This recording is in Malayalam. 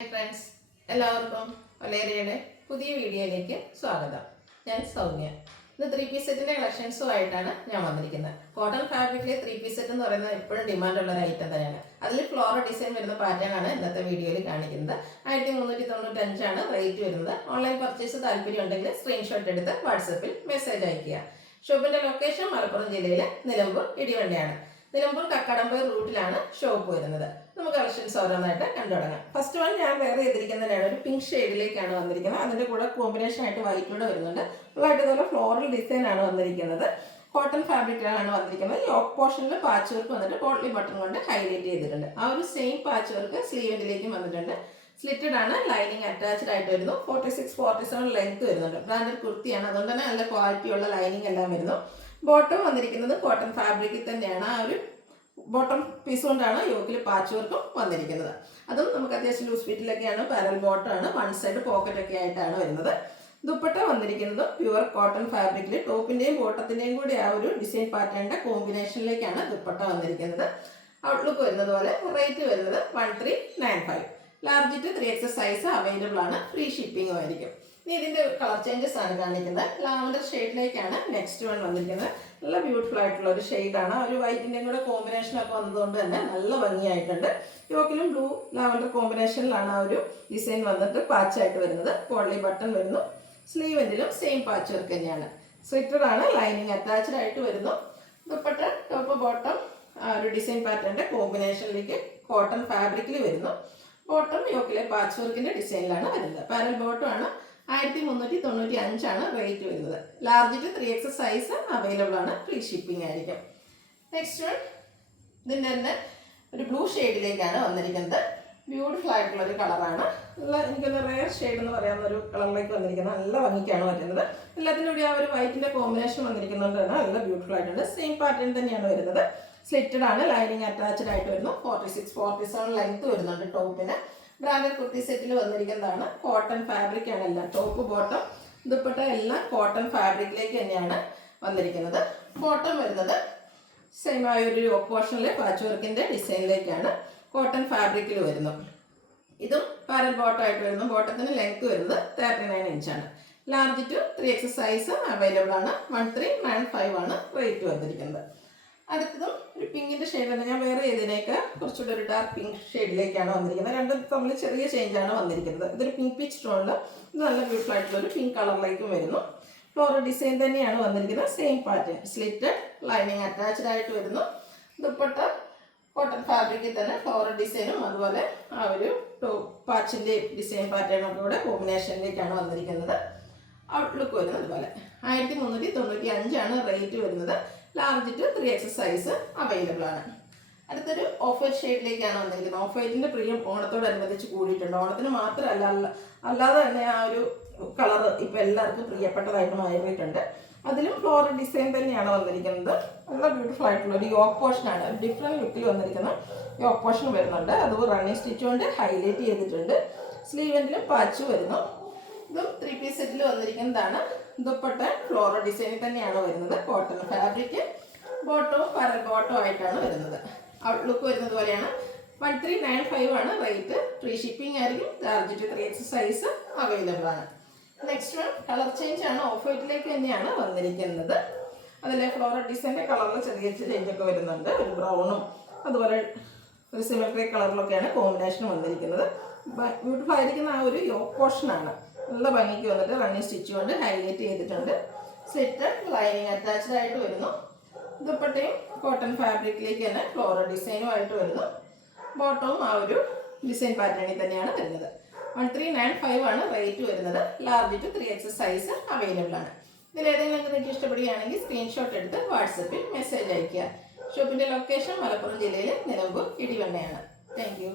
ഹായ് ഫ്രണ്ട്സ്, എല്ലാവർക്കും ഒലേരിയയുടെ പുതിയ വീഡിയോയിലേക്ക് സ്വാഗതം. ഞാൻ സൗമ്യ. ഇന്ന് 3 പീസ് സെറ്റിൻ്റെ കളക്ഷൻസുമായിട്ടാണ് ഞാൻ വന്നിരിക്കുന്നത്. കോട്ടൺ ഫാബ്രിക്കിലെ 3 പീസ് സെറ്റ് എന്ന് പറയുന്നത് എപ്പോഴും ഡിമാൻഡുള്ള ഒരു ഐറ്റം തന്നെയാണ്. അതിൽ ഫ്ലോറൽ ഡിസൈൻ വരുന്ന പാറ്റേൺ ആണ് ഇന്നത്തെ വീഡിയോയിൽ കാണിക്കുന്നത്. 1395 റേറ്റ് വരുന്നത്. ഓൺലൈൻ പർച്ചേസ് താല്പര്യം ഉണ്ടെങ്കിൽ സ്ക്രീൻഷോട്ട് എടുത്ത് വാട്സപ്പിൽ മെസ്സേജ് അയയ്ക്കുക. ഷോപ്പിൻ്റെ ലൊക്കേഷൻ മലപ്പുറം ജില്ലയിലെ നിലമ്പൂർ ഇടിവണ്ടിയാണ്. നിലമ്പൂർ കക്കാടംപൊയിൽ റൂട്ടിലാണ് ഷോപ്പ് വരുന്നത്. നമുക്ക് കളക്ഷൻസ് ഓരോന്നായിട്ട് കണ്ടു തുടങ്ങാം. ഫസ്റ്റ് വൺ ഞാൻ വേറെ ചെയ്തിരിക്കുന്നതിനാണ് ഒരു പിങ്ക് ഷെയ്ഡിലേക്കാണ് വന്നിരിക്കുന്നത്. അതിൻ്റെ കൂടെ കോമ്പിനേഷൻ ആയിട്ട് വൈറ്റ് കൂടെ വരുന്നുണ്ട്. ഫുള്ളായിട്ട് ഇതുപോലെ ഫ്ലോറൽ ഡിസൈൻ ആണ് വന്നിരിക്കുന്നത്. കോട്ടൺ ഫാബ്രിക്കിലാണ് വന്നിരിക്കുന്നത്. യോക്ക് പോർഷനിൽ പാച്ച് വർക്ക് വന്നിട്ട് പോട്ട്ലി ബട്ടൺ കൊണ്ട് ഹൈലൈറ്റ് ചെയ്തിട്ടുണ്ട്. ആ ഒരു സെയിം പാച്ച് വർക്ക് സ്ലീവിലേക്കും വന്നിട്ടുണ്ട്. സ്ലിറ്റഡ് ആണ്, ലൈനിങ് അറ്റാച്ച്ഡ് ആയിട്ട് വരുന്നു. 46-47 ലെങ്ത് വരുന്നുണ്ട്. ബ്രാൻഡഡ് കുർത്തിയാണ്, അതുകൊണ്ട് തന്നെ നല്ല ക്വാളിറ്റിയുള്ള ലൈനിങ് എല്ലാം വരുന്നു. ബോട്ടം വന്നിരിക്കുന്നത് കോട്ടൺ ഫാബ്രിക്കിൽ തന്നെയാണ്. ആ ഒരു ബോട്ടം പീസ് കൊണ്ടാണ് യോക്കിൽ പാച്ച് വർക്കും വന്നിരിക്കുന്നത്. അതും നമുക്ക് അത്യാവശ്യം ലൂസ് ഫിറ്റിലൊക്കെയാണ്. പാരൽ ബോട്ടം ആണ്, വൺ സൈഡ് പോക്കറ്റ് ഒക്കെ ആയിട്ടാണ് വരുന്നത്. ദുപ്പട്ട വന്നിരിക്കുന്നത് പ്യുവർ കോട്ടൺ ഫാബ്രിക്കിൽ ടോപ്പിന്റെയും ബോട്ടത്തിന്റെയും കൂടി ആ ഒരു ഡിസൈൻ പാറ്റേണിന്റെ കോമ്പിനേഷനിലേക്കാണ് ദുപ്പട്ട വന്നിരിക്കുന്നത്. ഔട്ട്ലുക്ക് വരുന്നത് പോലെ. റേറ്റ് വരുന്നത് 1395. Large to 3XS size available ആണ്. ഫ്രീ ഷിപ്പിംഗും ആയിരിക്കും. ഇനി ഇതിന്റെ കളർ ചേഞ്ചസ് ആണ് കാണിക്കുന്നത്. ലാവൻഡർ ഷെയ്ഡിലേക്കാണ് നെക്സ്റ്റ് വൺ വന്നിരിക്കുന്നത്. നല്ല ബ്യൂട്ടിഫുൾ ആയിട്ടുള്ള ഒരു ഷെയ്ഡാണ്. ഒരു വൈറ്റിൻ്റെയും കൂടെ കോമ്പിനേഷൻ ഒക്കെ വന്നതുകൊണ്ട് തന്നെ നല്ല ഭംഗിയായിട്ടുണ്ട്. യോക്കിലും ബ്ലൂ ലാവൻഡർ കോമ്പിനേഷനിലാണ് ആ ഒരു ഡിസൈൻ വന്നിട്ട് പാച്ചായിട്ട് വരുന്നത്. പോളി ബട്ടൺ വരുന്നു. സ്ലീവെന്റിലും സെയിം പാച്ച് വർക്ക് തന്നെയാണ്. സ്ലിറ്റഡ് ആണ്, ലൈനിങ് അറ്റാച്ച്ഡ് ആയിട്ട് വരുന്നു. ദുപ്പട്ട ടോപ്പ് ബോട്ടം ആ ഒരു ഡിസൈൻ പാറ്റേണിന്റെ കോമ്പിനേഷനിലേക്ക് കോട്ടൺ ഫാബ്രിക്കിൽ വരുന്നു. ബോട്ടം യോക്കിലെ പാച്ച് വർക്കിന്റെ ഡിസൈനിലാണ് വരുന്നത്. പാരൽ ബോട്ടം ആണ്. 1395 റേറ്റ് വരുന്നത്. Large to 3XS size available ആണ്. ഫ്രീ ഷിപ്പിംഗ് ആയിരിക്കും. നെക്സ്റ്റ് വൺ ഇതിൻ്റെ തന്നെ ഒരു ബ്ലൂ ഷെയ്ഡിലേക്കാണ് വന്നിരിക്കുന്നത്. ബ്യൂട്ടിഫുൾ ആയിട്ടുള്ള ഒരു കളറാണ്. നല്ല എനിക്കൊന്ന് റെയർ ഷെയ്ഡ് എന്ന് പറയാവുന്ന ഒരു കളറിലേക്ക് വന്നിരിക്കുന്നത്. നല്ല ഭംഗിക്കാണ് വരുന്നത്. എല്ലാത്തിനും കൂടി ആ ഒരു വൈറ്റിന്റെ കോമ്പിനേഷൻ വന്നിരിക്കുന്നതുകൊണ്ട് തന്നെ നല്ല ബ്യൂട്ടിഫുൾ ആയിട്ടുണ്ട്. സെയിം പാറ്റേൺ തന്നെയാണ് വരുന്നത്. സ്ലിറ്റഡ് ആണ്, ലൈനിങ് അറ്റാച്ച്ഡ് ആയിട്ട് വരുന്നു. 46-47 ലെങ്ത് വരുന്നുണ്ട് ടോപ്പിന്. ബ്രാൻഡഡ് കുർത്തി സെറ്റിൽ വന്നിരിക്കുന്നതാണ്. കോട്ടൺ ഫാബ്രിക് ആണ് എല്ലാം. ടോപ്പ് ബോട്ടം ദുപ്പട്ട എല്ലാം കോട്ടൺ ഫാബ്രിക്കിലേക്ക് തന്നെയാണ് വന്നിരിക്കുന്നത്. ബോട്ടം വരുന്നത് സെയിം ആയ ഒരു യോക്ക് പോർഷനിലെ പാച്ച് വർക്കിന്റെ ഡിസൈനിലേക്കാണ് കോട്ടൺ ഫാബ്രിക്കിൽ വരുന്നു. ഇതും പാരൽ ബോട്ടം ആയിട്ട് വരുന്നു. ബോട്ടത്തിന് ലെങ്ത് വരുന്നത് 39 ഇഞ്ചാണ്. Large to 3XS size available ആണ്. 1395 റേറ്റ് വന്നിരിക്കുന്നത്. അടുത്തതും ഒരു പിങ്കിന്റെ ഷെയ്ഡ് തന്നെ. ഞാൻ വേറെ ചെയ്തതിനേക്ക് കുറച്ചുകൂടി ഒരു ഡാർക്ക് പിങ്ക് ഷെയ്ഡിലേക്കാണ് വന്നിരിക്കുന്നത്. രണ്ടും തമ്മിൽ ചെറിയ ചേഞ്ചാണ് വന്നിരിക്കുന്നത്. ഇതൊരു പിങ്ക് പീച്ച് ടോണിൽ ഇത് നല്ല ബ്യൂട്ടിഫുൾ ആയിട്ടുള്ള ഒരു പിങ്ക് കളറിലേക്കും വരുന്നു. ഫ്ലോറൽ ഡിസൈൻ തന്നെയാണ് വന്നിരിക്കുന്നത്. Same pattern, slitted, lining attached ആയിട്ട് വരുന്നു. ദുപ്പട്ട കോട്ടൺ ഫാബ്രിക്കിൽ തന്നെ ഫ്ലോറൽ ഡിസൈനും അതുപോലെ ആ ഒരു പാച്ചിന്റെ ഡിസൈൻ പാറ്റേണും കൂടെ കോമ്പിനേഷനിലേക്കാണ് വന്നിരിക്കുന്നത്. ഔട്ട്ലുക്ക് വരുന്നത് അതുപോലെ. 1395 റേറ്റ് വരുന്നത്. Large to 3XS size available ആണ്. അടുത്തൊരു ഓഫ് വൈറ്റ് ഷെയ്ഡിലേക്കാണ് വന്നിരിക്കുന്നത്. ഓഫ് വൈറ്റിന്റെ പ്രിയം ഓണത്തോടനുബന്ധിച്ച് കൂടിയിട്ടുണ്ട്. ഓണത്തിന് മാത്രമല്ല, അല്ലാതെ തന്നെ ആ ഒരു കളർ ഇപ്പം എല്ലാവർക്കും പ്രിയപ്പെട്ടതായിട്ട് മാറിയിട്ടുണ്ട്. അതിലും ഫ്ലോറൽ ഡിസൈൻ തന്നെയാണ് വന്നിരിക്കുന്നത്. നല്ല ബ്യൂട്ടിഫുൾ ആയിട്ടുള്ള ഒരു യോക്ക് പോർഷനാണ്. ഒരു ഡിഫറെൻറ്റ് ലുക്കിൽ വന്നിരിക്കുന്ന യോക്ക് പോർഷൻ വരുന്നുണ്ട്. അതുപോലെ റണ്ണിങ് സ്റ്റിച്ച് കൊണ്ട് ഹൈലൈറ്റ് ചെയ്തിട്ടുണ്ട്. സ്ലീവെന്റിലും പാച്ച് വരുന്നു. ഇതും 3 പീസ് സെറ്റിൽ വന്നിരിക്കുന്നതാണ്. ദുപ്പട്ട ഫ്ലോറൽ ഡിസൈനിൽ തന്നെയാണ് വരുന്നത്. Cotton fabric. ബോട്ടവും പാരൽ ബോട്ടവും ആയിട്ടാണ് വരുന്നത്. ഔട്ട്ലുക്ക് വരുന്നത് പോലെയാണ്. 1395 റേറ്റ്. ഫ്രീ ഷിപ്പിംഗ് ആയിരിക്കും. Large to 3XS size available ആണ്. നെക്സ്റ്റ് വൺ കളർ ചേഞ്ച് ആണ്. ഓഫ് വൈറ്റിലേക്ക് തന്നെയാണ് വന്നിരിക്കുന്നത്. അതിലെ ഫ്ലോറൽ ഡിസൈൻ്റെ കളറിൽ ചെറിയ ചേഞ്ച് ഒക്കെ വരുന്നുണ്ട്. ഒരു ബ്രൗണും അതുപോലെ ഒരു സിമെട്രി കളറിലൊക്കെയാണ് കോമ്പിനേഷൻ വന്നിരിക്കുന്നത്. ബ്യൂട്ടിഫുൾ ആയിരിക്കുന്ന ആ ഒരു യോക്ക് പോർഷനാണ്. നല്ല ഭംഗിക്ക് വന്നിട്ട് റണ്ണിങ് സ്റ്റിച്ച് കൊണ്ട് ഹൈലൈറ്റ് ചെയ്തിട്ടുണ്ട്. സ്ലിറ്റഡ്, ലൈനിങ് അറ്റാച്ച്ഡ് ആയിട്ട് വരുന്നു. ദുപ്പട്ടയും കോട്ടൺ ഫാബ്രിക്കിലേക്ക് തന്നെ ഫ്ലോറൽ ഡിസൈനും ആയിട്ട് വരുന്നു. ബോട്ടവും ആ ഒരു ഡിസൈൻ പാറ്റേണിൽ തന്നെയാണ് വരുന്നത്. 1395 റേറ്റ് വരുന്നത്. Large to 3XS size available ആണ്. ഇതിലേതെങ്കിലും നിങ്ങൾക്ക് ഇഷ്ടപ്പെടുകയാണെങ്കിൽ സ്ക്രീൻഷോട്ട് എടുത്ത് വാട്സപ്പിൽ മെസ്സേജ് അയയ്ക്കുക. ഷോപ്പിന്റെ ലൊക്കേഷൻ മലപ്പുറം ജില്ലയിലെ നിലമ്പൂർ ഇടിവണ്ണയാണ്. Thank you.